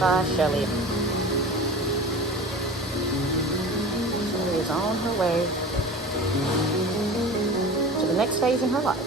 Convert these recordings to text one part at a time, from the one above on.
by Shelly. Shelly is on her way to the next phase in her life.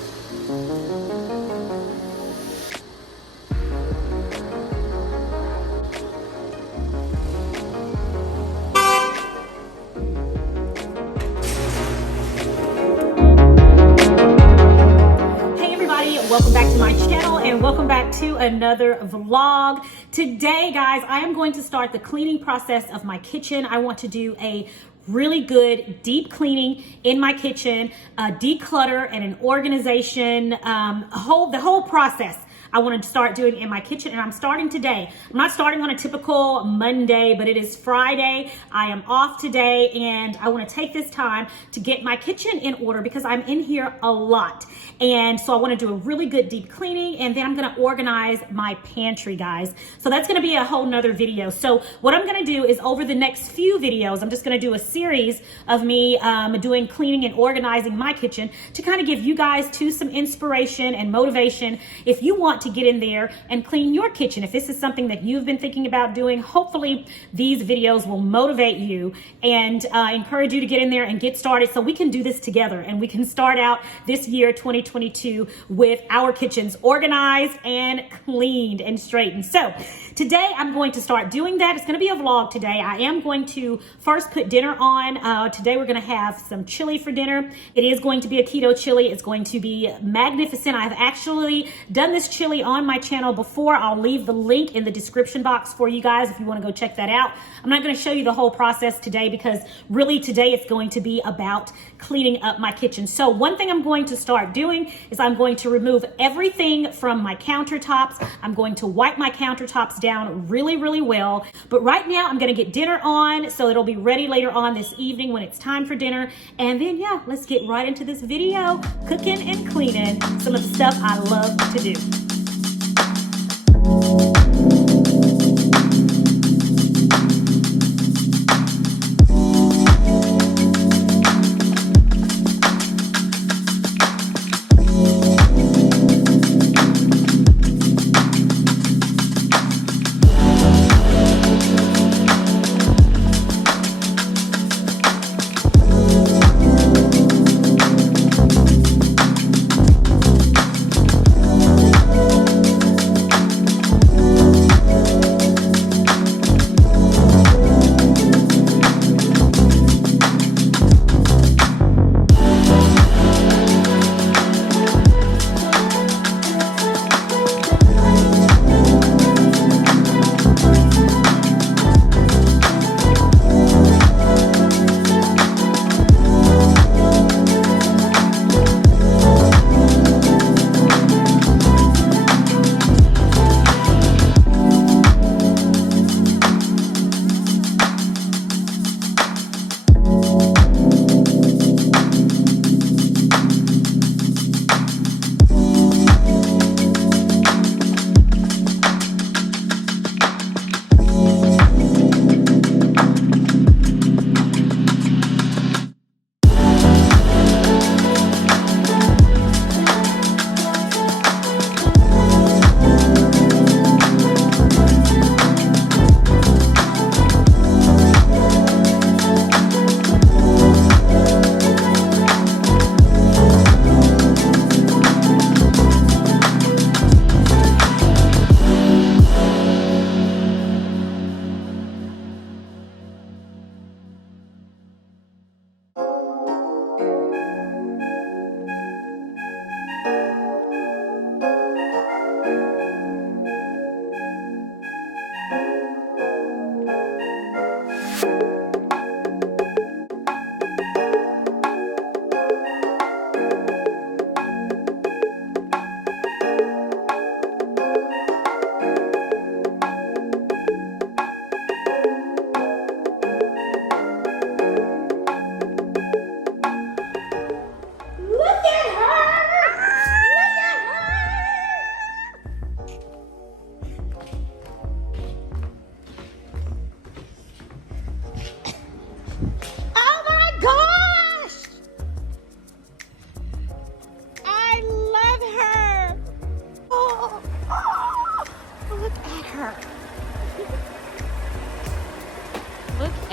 Welcome back to my channel and welcome back to another vlog. Today, guys, I am going to start the cleaning process of my kitchen. I want to do a really good deep cleaning in my kitchen, declutter and an organization, the whole process. I want to start doing in my kitchen, and I'm starting today. I'm not starting on a typical Monday, but it is Friday. I am off today, and I want to take this time to get my kitchen in order because I'm in here a lot. And so I want to do a really good deep cleaning, and then I'm going to organize my pantry, guys. So that's going to be a whole nother video. So what I'm going to do is over the next few videos, I'm just going to do a series of me doing cleaning and organizing my kitchen to kind of give you guys some inspiration and motivation if you want to get in there and clean your kitchen. If this is something that you've been thinking about doing, hopefully these videos will motivate you and encourage you to get in there and get started so we can do this together and we can start out this year 2022 with our kitchens organized and cleaned and straightened. So today I'm going to start doing that. It's going to be a vlog today. I am going to first put dinner on. Today we're going to have some chili for dinner. It is going to be a keto chili. It's going to be magnificent. I've actually done this chili on my channel before. I'll leave the link in the description box for you guys if you want to go check that out. I'm not going to show you the whole process today because really today it's going to be about cleaning up my kitchen. So one thing I'm going to start doing is I'm going to remove everything from my countertops. I'm going to wipe my countertops down really, really well. But right now I'm going to get dinner on so it'll be ready later on this evening when it's time for dinner. And then yeah, let's get right into this video, cooking and cleaning some of the stuff I love to do.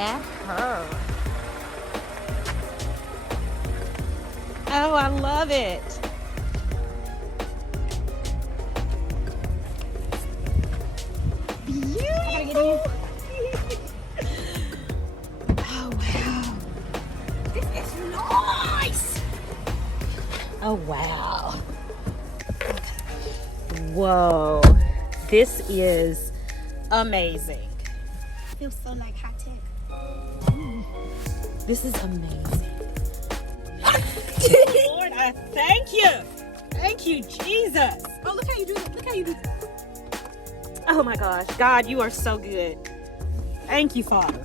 at her. Oh, I love it. Beautiful. Oh, wow. This is nice. Oh, wow. Whoa. This is amazing. Feels so like high tech. This is amazing. Lord, I thank you. Thank you, Jesus. Oh, look how you do it. Look how you do it. Oh my gosh. God, you are so good. Thank you, Father.